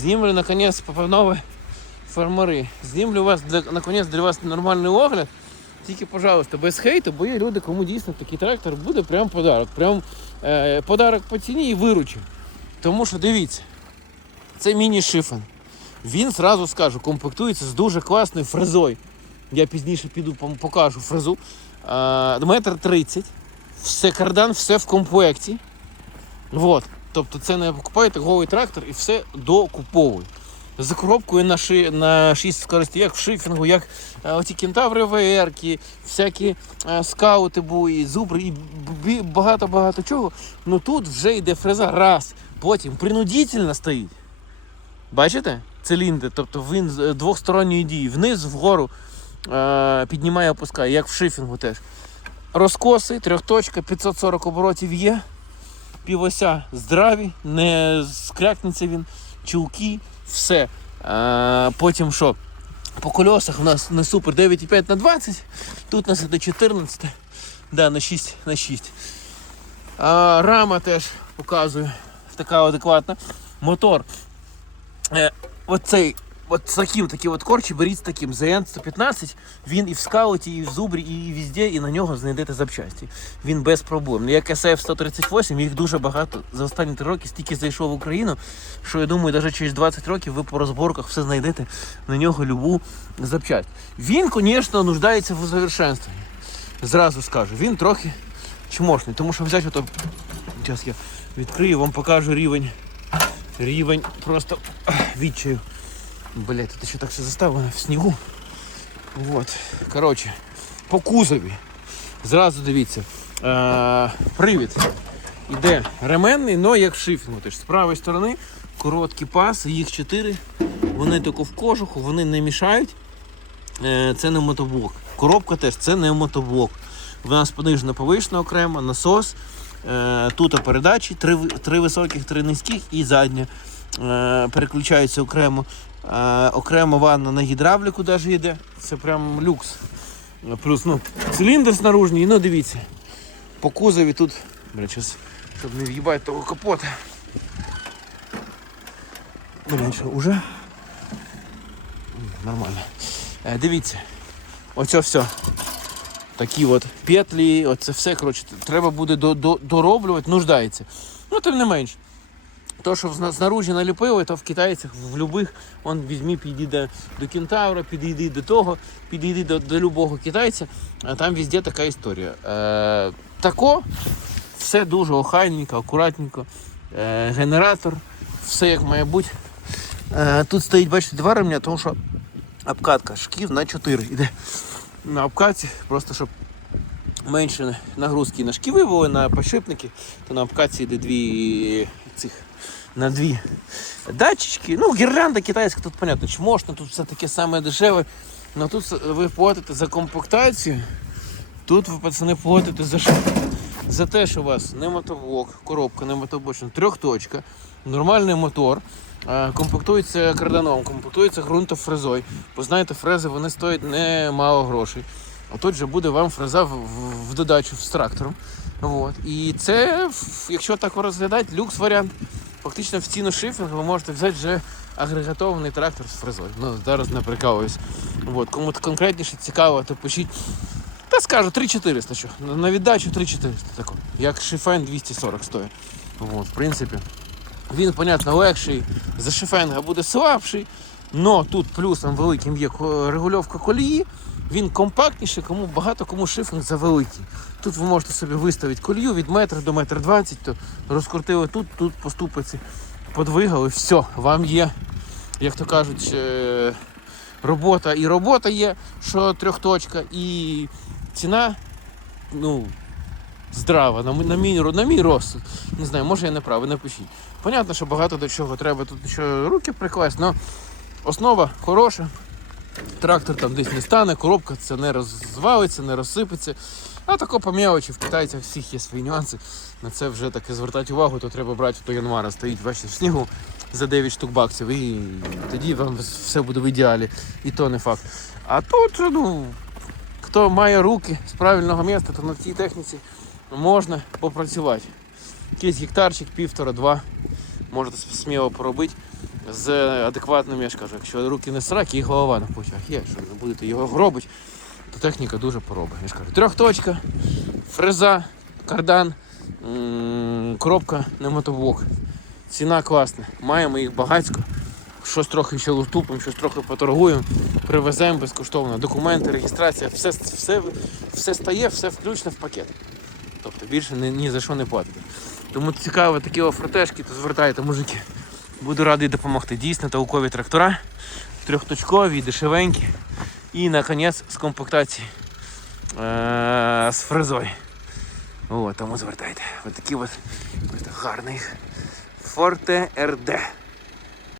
Знімлю наконець панове фермери. Знімлю вас для наконець для вас нормальний огляд. Тільки, пожалуйста, без хейту, бо є люди, кому дійсно такий трактор буде прям подарок. Прям е, подарок по ціні і виручив. Тому що дивіться, це міні-шифен. Він зразу скажу, комплектується з дуже класною фрезою. Я пізніше піду покажу фрезу. А, Метр тридцять. Все кардан, все в комплекті. Вот. Тобто це не покупаєте голий трактор і все докуповує. З коробкою на, ши, на 6 скоростей, як в шифінгу, як е, оці кентаври ВР, всякі е, скаути були, зубри і багато-багато чого. Ну тут вже йде фреза раз, потім принудительно стоїть. Бачите? Циліндр, тобто він з е, двохсторонньої дії. Вниз, вгору е, піднімає, опускає, як в шифінгу теж. Розкоси, трьохточка, 540 оборотів є. Півося здраві, не скрякнеться він, чулки, все. Е, потім що? По кольосах у нас не супер 9,5 на 20, тут у нас іде 14, да, на 6 на 6. А, рама теж показує, така адекватна. Мотор. Е, оцей, от таким таким от корчі, беріть з таким ZN 115, він і в скауті, і в зубрі, і везде, і на нього знайдете запчасті. Він без проблем. Як SF 138, їх дуже багато за останні три роки стільки зайшов в Україну, що я думаю, навіть через 20 років ви по розборках все знайдете на нього любу запчасть. Він, звісно, нуждається в усовершенствуванні. Зразу скажу, він трохи чмошний, тому що взяти ото. Зараз я відкрию, вам покажу рівень. Рівень просто відчаю. Блять, тут ще так все заставлено в снігу. Вот. Коротше, по кузові. Зразу дивіться. Е, привід. Іде ременний, но як в шифінгу. Тож з правої сторони короткі паси, їх чотири. Вони тако в кожуху, вони не мішають. Е, це не мотоблок. Коробка теж це не мотоблок. В нас понижена повишена окремо, насос. Е, тут передачі, три, три високих, три низьких і задня. Е, переключаються окремо. Е, окремо ванна на гідравліку навіть йде. Це прям люкс. Плюс ну, циліндр снаружній, ну дивіться. По кузові тут, бля, щас, щоб не в'їбати того капота. Блін, що, уже? Нормально. Е, дивіться. Оце все. Такі от петлі, оце все, коротше, треба буде до, до, дороблювати, нуждається. Ну, тим не менш. То, що знаружі наліпили, то в китайцях в любих, он візьмі, підійде до кентавра, підійди до того, підійди до, до любого китайця, а там везде така історія. Е, тако, все дуже охайненько, акуратненько. Е, генератор, все як має бути. Е, тут стоїть, бачите, два ремня, тому що обкатка шків на 4 йде. На обкатці, просто щоб менше нагрузки на шківи були, на подшипники, то на обкатці йде дві цих на дві датчички. Ну, гірлянда китайська, тут понятно, чмошна, тут все таке саме дешеве. Но тут ви платите за комплектацію, тут ви пацани платите за що? За те, що у вас не мотоблок, коробка не мотоблочна, трьохточка, нормальний мотор. Комплектується карданом, комплектується ґрунтофрезою. Бо знаєте, фрези вони стоять немало грошей. А тут же буде вам фреза в, в, в додачу з трактором. От. І це, якщо так розглядати, люкс варіант. Фактично в ціну шифінг ви можете взяти вже агрегатований трактор з фрезою. Ну, зараз не прикалуюсь. От. Кому конкретніше цікаво, то пишіть. Та скажу 3400 що. На- віддачу 3400 тако. Як шифайн 240 стоїть. От, в принципі. Він, понятно, легший, за шифенга буде слабший. Но тут плюсом великим є регульовка колії. Він компактніший, кому багато кому шифінг завеликий. Тут ви можете собі виставити колію від метра до метра двадцять, то розкрутили тут, тут по ступиці, подвигали, все, вам є, як то кажуть, е, робота і робота є, що трьохточка, і ціна, ну, здрава, на, на, мій, на мій розсуд. Не знаю, може я не правий, напишіть. Понятно, що багато до чого треба тут ще руки прикласти, але основа хороша. Трактор там десь не стане, коробка це не розвалиться, не розсипеться. А тако по мелочі в китайцях всіх є свої нюанси. На це вже таки звертати увагу, то треба брати, то январа стоїть, бачите, снігу за 9 штук баксів, і тоді вам все буде в ідеалі. І то не факт. А тут, ну, хто має руки з правильного місця, то на цій техніці можна попрацювати. Якийсь гектарчик, півтора-два, можете сміло поробити. З адекватним, я ж кажу, якщо руки не сраки і голова на плечах є, що не будете його гробити, то техніка дуже поробить. Я ж кажу, трьохточка, фреза, кардан, на мотоблок. Ціна класна. Маємо їх багатько. Щось трохи ще лутупимо, щось трохи поторгуємо, привеземо безкоштовно. Документи, реєстрація, все, все, все стає, все включно в пакет. Тобто більше ні, ні за що не платите. Тому цікаво такі офротежки, то звертайте, мужики. Буду радий допомогти. Дійсно толкові трактора, трьохточкові, дешевенькі. І наконець з комплектації е- з фрезою. О, тому звертайте. Ось такий от гарний Forte RD.